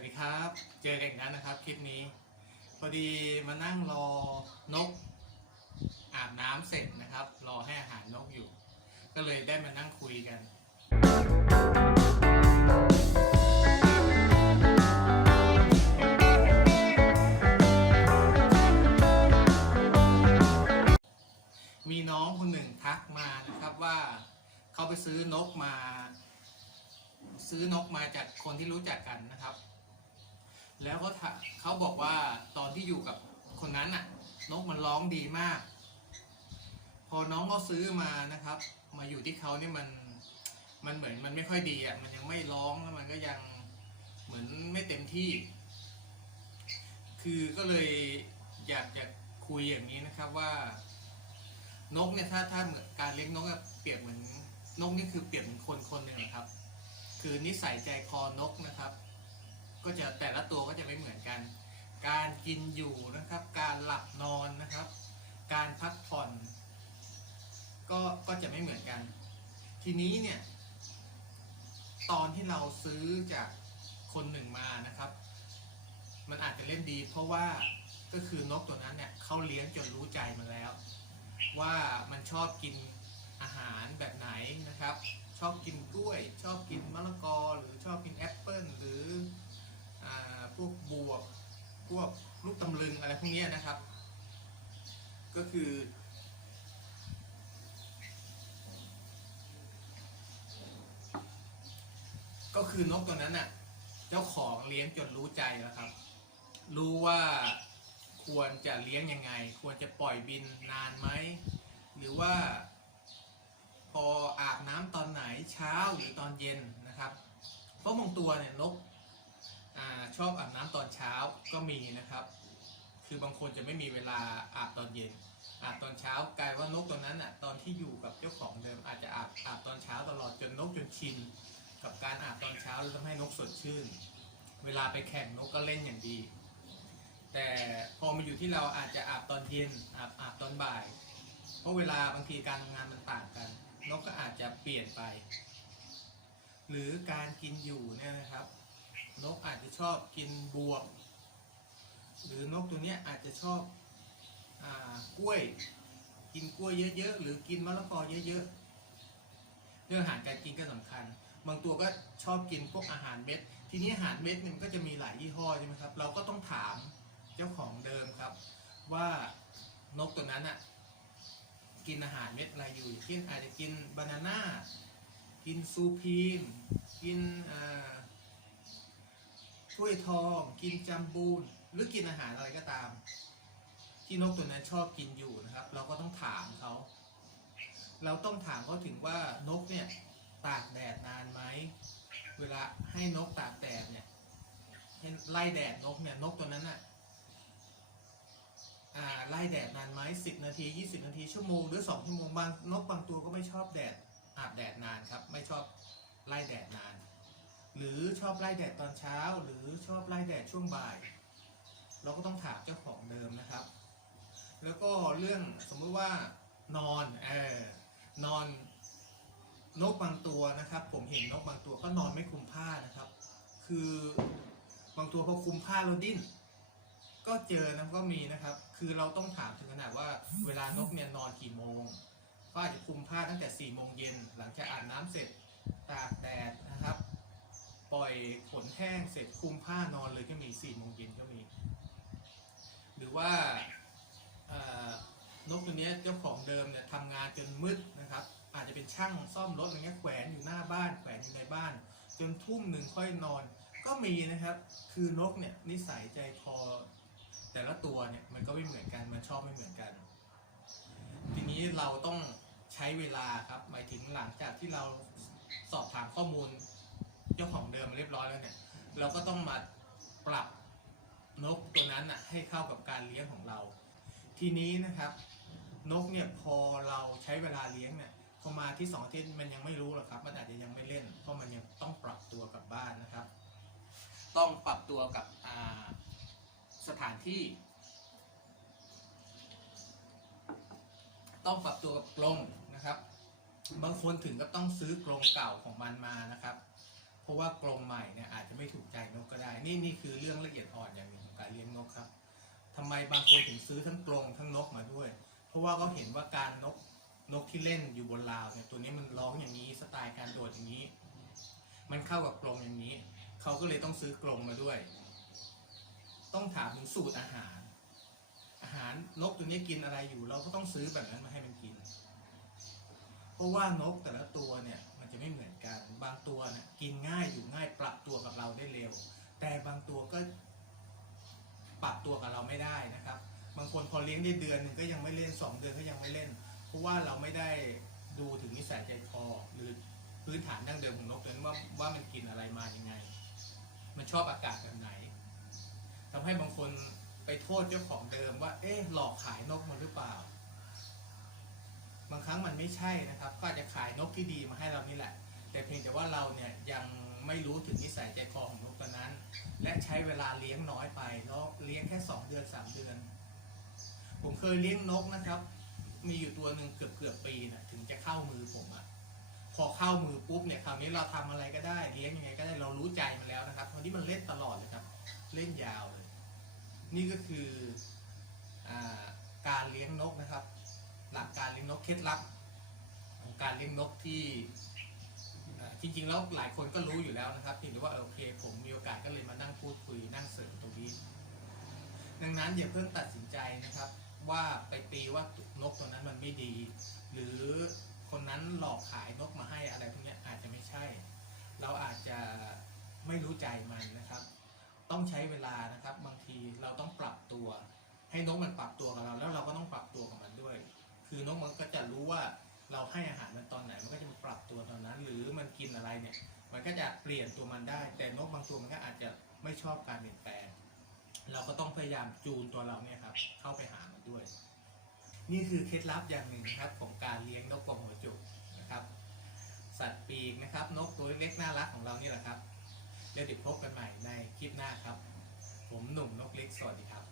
วัสดีครับ เจอกันอีกแล้วนะครับคลิปนี้ พอดีมานั่งรอนกอาบน้ำเสร็จนะครับ รอให้อาหารนกอยู่ ก็เลยได้มานั่งคุยกัน มีน้องคนหนึ่งทักมานะครับว่าเขาไปซื้อนกมาซื้อนกมาจากคนที่รู้จักกันนะครับ แล้วเขาเขาบอกว่าตอนที่อยู่กับคนนั้นน่ะ นกมันร้องดีมาก พอน้องเขาซื้อมานะครับ มาอยู่ที่เขาเนี่ยมันมันเหมือนมันไม่ค่อยดีอะมันยังไม่ร้องแล้วมันก็ยังเหมือนไม่เต็มที่ คือก็เลยอยากจะคุยอย่างนี้นะครับว่านกเนี่ยถ้าถ้าเหมือนการเลี้ยงนกเปรียบเหมือนนกนี่คือเปรียบเหมือนคนคนหนึ่งนะครับ คือนิสัยใจคอนกนะครับ ก็จะแต่ละตัวก็จะไม่เหมือนกัน การกินอยู่นะครับ การหลับนอนนะครับ การพักผ่อนก็ก็จะไม่เหมือนกัน ทีนี้เนี่ยตอนที่เราซื้อจากคนหนึ่งมานะครับ มันอาจจะเล่นดี เพราะว่าก็คือนกตัวนั้นเนี่ยเขาเลี้ยงจนรู้ใจมันแล้ว ว่ามันชอบกินอาหารแบบไหนนะครับ ชอบกินกล้วย ชอบกินมะละกอหรือชอบกินแอปเปิลหรืออาพวกบวบ พวกลูกตำลึงอะไรพวกนี้นะครับ ก็คือ ก็คือนกตัวนั้นน่ะ เจ้าของเลี้ยงจนรู้ใจแล้วครับ รู้ว่าควรจะเลี้ยงยังไง ควรจะปล่อยบินนานไหม หรือว่า พออาบน้ำตอนไหนเช้าหรือตอนเย็นนะครับ เพราะบางตัวเนี่ยนก อชอบอาบน้ำตอนเช้าก็มีนะครับ คือบางคนจะไม่มีเวลาอาบตอนเย็น อาบตอนเช้ากลายว่านกตัวนั้นอะตอนที่อยู่กับเจ้าของเดิมอาจจะอาบอาบตอนเช้าตลอดจนนกจนชิน กับการอาบตอนเช้าแล้วทำให้นกสดชื่น เวลาไปแข่งนกก็เล่นอย่างดี แต่พอมาอยู่ที่เราอาจจะอาบตอนเย็นอาบอาบตอนบ่าย เพราะเวลาบางทีการทำงานมันต่างกัน นกก็อาจจะเปลี่ยนไป หรือการกินอยู่เนี่ยนะครับ นกอาจจะชอบกินบวบ หรือนกตัวนี้อาจจะชอบอกล้วย กินกล้วยเยอะๆ หรือกินมะละกอเยอะๆ เรื่องอาหารการกินก็สำคัญ บางตัวก็ชอบกินพวกอาหารเม็ด ทีนี้อาหารเม็ดเนี่ยมันก็จะมีหลายยี่ห้อใช่ไหมครับ เราก็ต้องถามเจ้าของเดิมครับ ว่านกตัวนั้นอะกินอาหารเม็ดอะไรอยู่เช่นอาจจะกินบานาน่า กินซูพีมกินอ่า กล้วยทองกินจัมบูนหรือกินอาหารอะไรก็ตาม ที่นกตัวนั้นชอบกินอยู่นะครับ เราก็ต้องถามเขาเราต้องถามเขาถึงว่านกเนี่ยตากแดดนานไหมเวลาให้นกตากแดดเนี่ยไล่แดดนกเนี่ยนกตัวนั้นอะไล่แดดนานไหมสิบนาทียี่สิบนาทีชั่วโมงหรือสองชั่วโมงบางนกบางตัวก็ไม่ชอบแดดอาบแดดนานครับ ไม่ชอบไล่แดดนาน หรือชอบไล่แดดตอนเช้า หรือชอบไล่แดดช่วงบ่าย เราก็ต้องถามเจ้าของเดิมนะครับ แล้วก็เรื่องสมมติว่านอนเออนอนนกบางตัวนะครับ ผมเห็นนกบางตัวก็นอนไม่คลุมผ้านะครับ คือบางตัวพอคลุมผ้าแล้วดิ้นก็เจอนะก็มีนะครับ คือเราต้องถามถึงขนาดว่าเวลานกเนี่ยนอนกี่โมงก็อาจจะคลุมผ้าตั้งแต่4ี่โมงเย็นหลังจากอาบน้ำเสร็จตากแดดนะครับ ปล่อยขนแห้งเสร็จคลุมผ้านอนเลยก็มี4ี่โมงเย็นก็มี หรือว่านกตัวนี้เจ้าของเดิมเนี่ยทำงานจนมืดนะครับ อาจจะเป็นช่างซ่อมรถอะไรเงี้ยแขวนอยู่หน้าบ้านแขวนอยู่ในบ้าน จนทุ่มหนึ่งค่อยนอน ก็มีนะครับ คือนกเนี่ยนิสัยใจคอแต่ละตัวเนี่ยมันก็ไม่เหมือนกันมันชอบไม่เหมือนกัน ทีนี้เราต้องใช้เวลาครับหมายถึงหลังจากที่เราสอบถามข้อมูล เจ้าของเดิมมาเรียบร้อยแล้วเนี่ย เราก็ต้องมาปรับนกตัวนั้นน่ะให้เข้ากับการเลี้ยงของเรา ทีนี้นะครับ นกเนี่ยพอเราใช้เวลาเลี้ยงเนี่ยพอมาที่สองทิตย์มันยังไม่รู้หรอกครับ มันอาจจะยังไม่เล่น เพราะมันยังต้องปรับตัวกับบ้านนะครับ ต้องปรับตัวกับสถานที่ ต้องปรับตัวกับกรงนะครับ บางคนถึงก็ต้องซื้อกรงเก่าของมันมานะครับ ราะว่ากรงใหม่เนี่ยอาจจะไม่ถูกใจนกก็ได้ นี่นี่คือเรื่องละเอียดอ่อนอย่างหนึ่งของการเลี้ยงนกครับทำไมบางคนถึงซื้อทั้งกรงทั้งนกมาด้วย เพราะว่าเขาเห็นว่าการนกนกที่เล่นอยู่บนราวเนี่ยตัวนี้มันร้องอย่างนี้สไตล์การโดดอย่างนี้ มันเข้ากับกรงอย่างนี้ เขาก็เลยต้องซื้อกรงมาด้วย ต้องถามถึงสูตรอาหาร อาหารนกตัวนี้กินอะไรอยู่ เราก็ต้องซื้อแบบนั้นมาให้มันกิน เพราะว่านกแต่ละตัวเนี่ยมันจะไม่เหมือนกัน บางตัวเนี่ยกินง่ายอยู่ง่ายปรับตัวกับเราได้เร็ว แต่บางตัวก็ปรับตัวกับเราไม่ได้นะครับ บางคนพอเลี้ยงได้เดือนหนึ่งก็ยังไม่เล่นสองเดือนก็ยังไม่เล่น เพราะว่าเราไม่ได้ดูถึงนิสัยใจคอหรือพื้นฐานดั้งเดิมของนกตัวนั้นว่าว่ามันกินอะไรมายังไง มันชอบอากาศแบบไหนทำให้บางคนไปโทษเจ้าของเดิมว่า เอ๊ะหลอกขายนกมาหรือเปล่า บางครั้งมันไม่ใช่นะครับ ก็อาจจะขายนกที่ดีมาให้เรานี่แหละ แต่เพียงแต่ว่าเราเนี่ยยังไม่รู้ถึงนิสัยใจคอของนกตัวนั้น และใช้เวลาเลี้ยงน้อยไปแล้วเลี้ยงแค่สองเดือนสามเดือน ผมเคยเลี้ยงนกนะครับ มีอยู่ตัวหนึ่งเกือบเกือบปีนะถึงจะเข้ามือผมอะพอเข้ามือปุ๊บเนี่ยคราวนี้เราทำอะไรก็ได้เลี้ยงยังไงก็ได้เรารู้ใจมันแล้วนะครับตอนนี้มันเล่นตลอดเลยครับ เล่นยาวเลย นี่ก็คืออการเลี้ยงนกนะครับ ลักการเลี้ยงนกเคล็ดลับของการเลี้ยงนกที่จริงๆแล้วหลายคนก็รู้อยู่แล้วนะครับเพียงแต่ว่าโอเค ผมมีโอกาสก็เลยมานั่งพูดคุยนั่งเสริมตรงนี้ ดังนั้นอย่าเพิ่งตัดสินใจนะครับ ว่าไปตีว่านกตัวนั้นมันไม่ดี หรือคนนั้นหลอกขายนกมาให้อะไรพวกนี้อาจจะไม่ใช่ เราอาจจะไม่รู้ใจมันนะครับ ต้องใช้เวลานะครับ บางทีเราต้องปรับตัว ให้นกมันปรับตัวกับเรา แล้วเราก็ต้องปรับตัวกับมัน คือนกมันก็จะรู้ว่าเราให้อาหารมันตอนไหน มันก็จะมาปรับตัวตอนนั้น หรือมันกินอะไรเนี่ย มันก็จะเปลี่ยนตัวมันได้ แต่นกบางตัวมันก็อาจจะไม่ชอบการเปลี่ยนแปลง เราก็ต้องพยายามจูนตัวเราเนี่ยครับ เข้าไปหามันด้วย นี่คือเคล็ดลับอย่างหนึ่งครับของการเลี้ยงนกกรงหัวจุกนะครับ สัตว์ปีกนะครับ นกตัวเล็กๆน่ารักของเรานี่แหละครับเดี๋ยวพบกันใหม่ในคลิปหน้าครับ ผมหนุ่มนกเล็กสวัสดีครับ